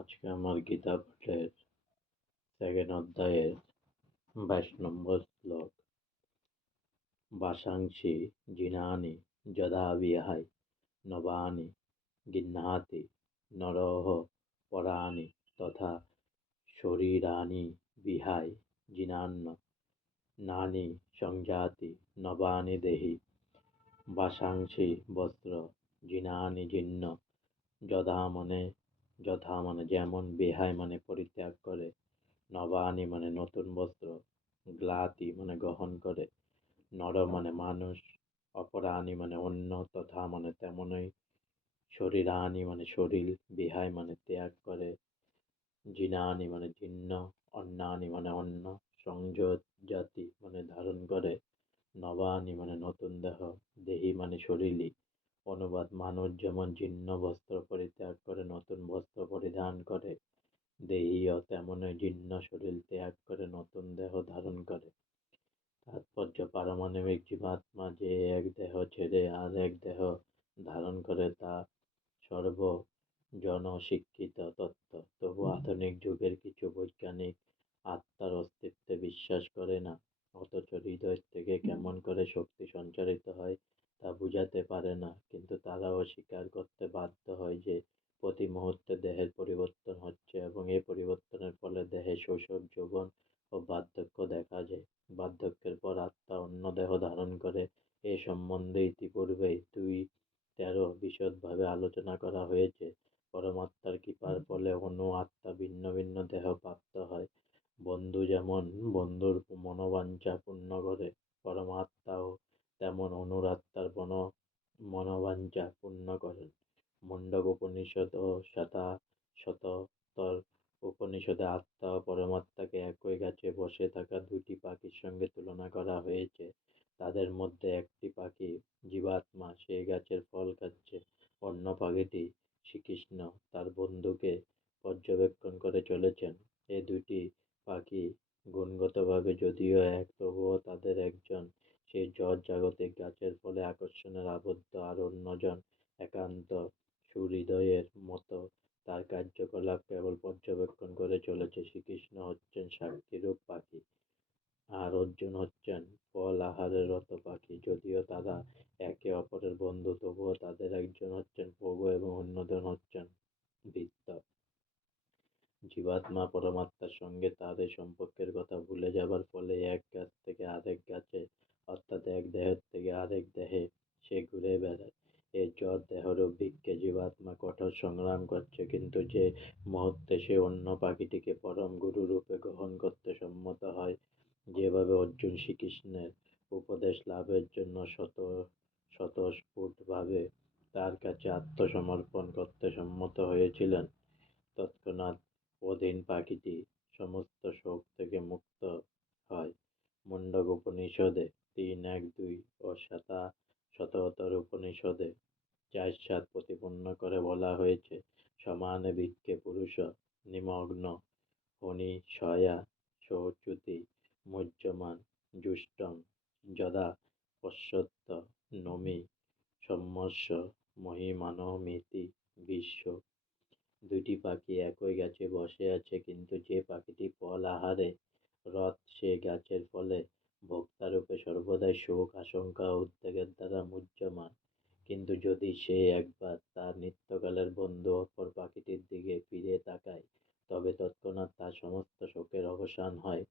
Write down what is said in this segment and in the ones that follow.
আজকে আমার গীতা পাঠের সেকেন্ড অধ্যায়ের 22 নম্বর শ্লোক। বাসাংসি জিনানি যদা বিহায় নবানি গৃহ্ণাতি নরঃ পরাণি তথা শরীরাণি বিহায় জিনান্য নানি সংযাতি নবানি দেহি। বাসাংসি বস্ত্র জিনানি জীর্ণ যথা মানে যেমন, বিহায় মানে পরিত্যাগ করে, নবানি মানে নতুন বস্ত্র, গ্লাতি মানে গ্রহণ করে, নর মানে মানুষ, অপরাণী মানে অন্য, তথা মানে তেমনই, শরীরাণী মানে শরীর, বিহায় মানে ত্যাগ করে, জিনানি মানে জীর্ণ, অন্নানি মানে অন্ন, সংযোজাতি মানে ধারণ করে, নবানি মানে নতুন দেহ, দেহি মানে শরীরই। অনুবাদ: মানুষ যেমন জীর্ণ বস্ত্র পরিত্যাগ করে নতুন বস্ত্র পরিধান করে, দেহীও তেমনই জীর্ণ শরীর ত্যাগ করে নতুন দেহ ধারণ করে। তাৎপর্য: পারমাণবিক জীবাত্মা যে এক দেহ ছেড়ে আর এক দেহ ধারণ করে তা সর্বজনস্বীকৃত তত্ত্ব। তবু আধুনিক যুগের কিছু বৈজ্ঞানিক আত্মার অস্তিত্বে বিশ্বাস করে না, অথচ হৃদয় থেকে কেমন করে শক্তি সঞ্চারিত হয় তা বুঝাতে পারে না। কিন্তু তারাও স্বীকার করতে বাধ্য হয় যে প্রতি মুহূর্তে দেহের পরিবর্তন হচ্ছে এবং এই পরিবর্তনের ফলে দেহে শৈশব, যৌবন ও বার্ধক্য দেখা যায়। বার্ধক্যের পর আত্মা অন্য দেহ ধারণ করে, এ সম্বন্ধে ইতিপূর্বেই 2.13 বিশদভাবে আলোচনা করা হয়েছে। পরমাত্মার কৃপার ফলে অণু আত্মা ভিন্ন ভিন্ন দেহ প্রাপ্ত হয়। বন্ধু যেমন বন্ধুর মনোবাঞ্ছা পূর্ণ করে, পরমাত্মাও তেমন অণুর আত্মার মনোবাঞ্ছা পূর্ণ করেন। মুণ্ডক উপনিষদ ও শতোত্তর উপনিষদে আত্মা ও পরমাত্মাকে একই গাছে বসে থাকা দুটি পাখির সঙ্গে তুলনা করা হয়েছে। তাদের মধ্যে একটি পাখি জীবাত্মা, সেই গাছের ফল খাচ্ছে। অন্য পাখিটি শ্রীকৃষ্ণ তার বন্ধুকে পর্যবেক্ষণ করে চলেছেন। এ দুটি পাখি গুণগতভাবে যদিও এক, তবুও তাদের একজন সেই জড় জাগতিক গাছের ফলে আকর্ষণের আবদ্ধ, আর অন্যজন একান্ত সুহৃদয়ের মতো তার কার্যকলাপ কেবল পর্যবেক্ষণ করে চলেছে। শ্রীকৃষ্ণ হচ্ছেন সাক্ষীরূপ পাখি, আর অর্জুন হচ্ছেন ফল আহারে রত পাখি। যদিও তারা একে অপরের বন্ধু, তবুও তাদের একজন হচ্ছেন প্রভু এবং অন্যজন হচ্ছেন ভৃত্য। জীবাত্মা পরমাত্মার সঙ্গে তার এই সম্পর্কের কথা ভুলে যাবার ফলে এক গাছ থেকে আরেক গাছে, অর্থাৎ এক দেহের থেকে আরেক দেহে সে ঘুরে বেড়ায়। এই জড় দেহরূপ বৃক্ষে জীবাত্মা কঠোর সংগ্রাম করছে, কিন্তু যে মুহূর্তে সে অন্য পাখিটিকে পরম গুরুরূপে গ্রহণ করতে সম্মত হয়, যেভাবে অর্জুন শ্রীকৃষ্ণের উপদেশ লাভের জন্য স্বতঃস্ফূর্তভাবে তার কাছে আত্মসমর্পণ করতে সম্মত হয়েছিলেন, তৎক্ষণাৎ অধীন পাখিটি সমস্ত শোক থেকে মুক্ত হয়। মুণ্ডক উপনিষদে 3.1.2 ও শতোত্তর উপনিষদে 4.7 প্রতিপন্ন করে বলা হয়েছে: সমানে বৃক্ষে পুরুষ নিমগ্ন ফণি শয়া শোচতি মুহ্যমান জুষ্টং যদা পশ্যত্য নমি সম্যস্য মহিমানমিতি বিশ্ব। দুইটি পাখি একই গাছে বসে আছে, কিন্তু যে পাখিটি ফল আহারে রত সে গাছের ফলে ভোক্তারূপে সর্বদাই শোক, আশঙ্কা ও উদ্বেগের দ্বারা মুহ্যমান। কিন্তু যদি সে একবার তার নিত্যকালের বন্ধু অপর পাখিটির দিকে ফিরে তাকায়, তবে তৎক্ষণাৎ তার সমস্ত শোকের অবসান হয়,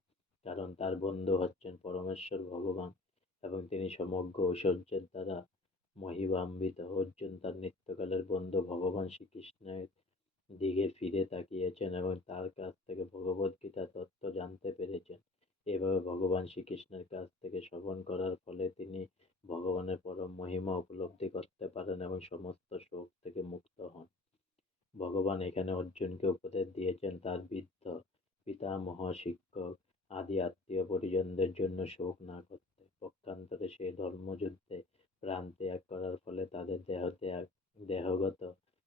কারণ তার বন্ধু হচ্ছেন পরমেশ্বর ভগবান এবং তিনি সমগ্র ঐশ্বর্যের দ্বারা মহিমান্বিত। অর্জুন তার নিত্যকালের বন্ধু ভগবান শ্রীকৃষ্ণের দিকে ফিরে তাকিয়েছেন এবং তার কাছ থেকে ভগবদ্গীতা তত্ত্ব জানতে পেরেছেন। এভাবে ভগবান শ্রীকৃষ্ণের কাছ থেকে শ্রবণ করার ফলে তিনি ভগবানের পরম মহিমা উপলব্ধি করতে পারেন এবং সমস্ত শোক থেকে মুক্ত হন। ভগবান এখানে অর্জুনকে উপদেশ দিয়েছেন তার বৃদ্ধ পিতামহ, শিক্ষক আদি আত্মীয় পরিজনদের জন্য শোক না করতে। পক্ষান্তরে সে ধর্মযুদ্ধে প্রাণ ত্যাগ করার ফলে তাদের দেহগত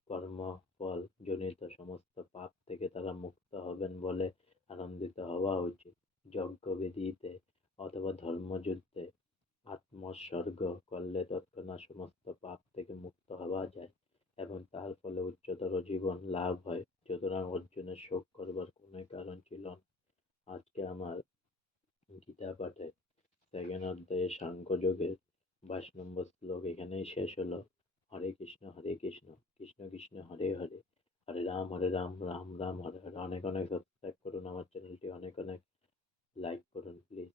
কর্মফল জনিত সমস্ত পাপ থেকে তারা মুক্ত হবেন বলে আনন্দিত হওয়া উচিত। যজ্ঞবেদীতে অথবা ধর্মযুদ্ধে আত্মোৎসর্গ করলে তৎক্ষণাৎ সমস্ত পাপ থেকে মুক্ত হওয়া যায় এবং তার ফলে উচ্চতর জীবন লাভ হয়। সুতরাং সুতরাং অর্জুনের শোক করবার কোনো কারণ ছিল না। আজকে আমার গীতা পাঠের সেকেন্ড অধ্যায়ে সাংখ্যযোগের 22 নম্বর শ্লোক এখানেই শেষ হলো। হরে কৃষ্ণ কৃষ্ণ কৃষ্ণ হরে হরে, হরে রাম রাম রাম হরে হরে। অনেক অনেক সাবস্ক্রাইব করুন আমার চ্যানেলটি, অনেক অনেক লাইক করুন প্লিজ।